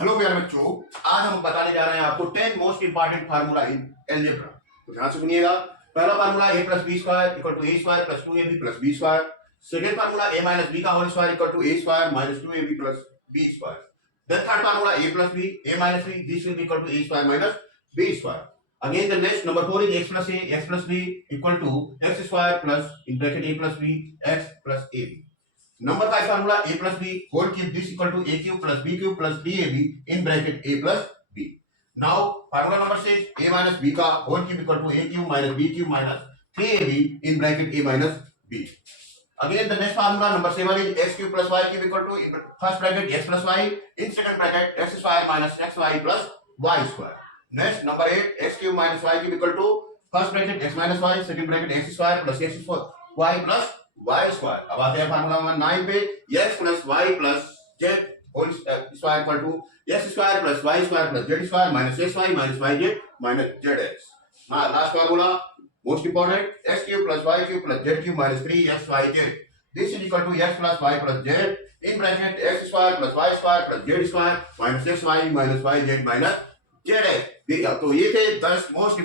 Hello प्यारे बच्चों, आज हम बताने जा रहे हैं आपको 10 most important formula in algebra. तो ध्यान से सुनिएगा। पहला formula a plus B square equal to A square plus 2ab plus B square. Second formula a minus B का whole square equal to A square minus 2ab plus B square. Then third formula a plus B a minus b this will be equal to A square minus B square. Again the next number 4 is x plus a x plus b equal to x square plus in bracket a plus b x plus ab. Number 5 formula a plus b whole cube this equal to a cube plus b cube plus 3ab in bracket a plus b. Now formula number 6 a minus b का whole cube equal to a cube minus b cube minus 3ab in bracket a minus b. Again the next formula number 7 is x cube plus y cube equal to in first bracket x plus y in second bracket x square minus xy plus y square. Next number 8 x cube minus y cube equal to first bracket x minus y second bracket x square plus x y plus y square. अब आते हैं formula number 9 पे x plus y plus z whole square equal to x square plus y square plus z square minus xy minus yz minus zx. हाँ, last formula most important x cube plus y cube plus z cube minus 3xyz. This is equal to x plus y plus z in bracket x square plus y square plus z square minus xy minus yz minus zx. तो ये थे 10 most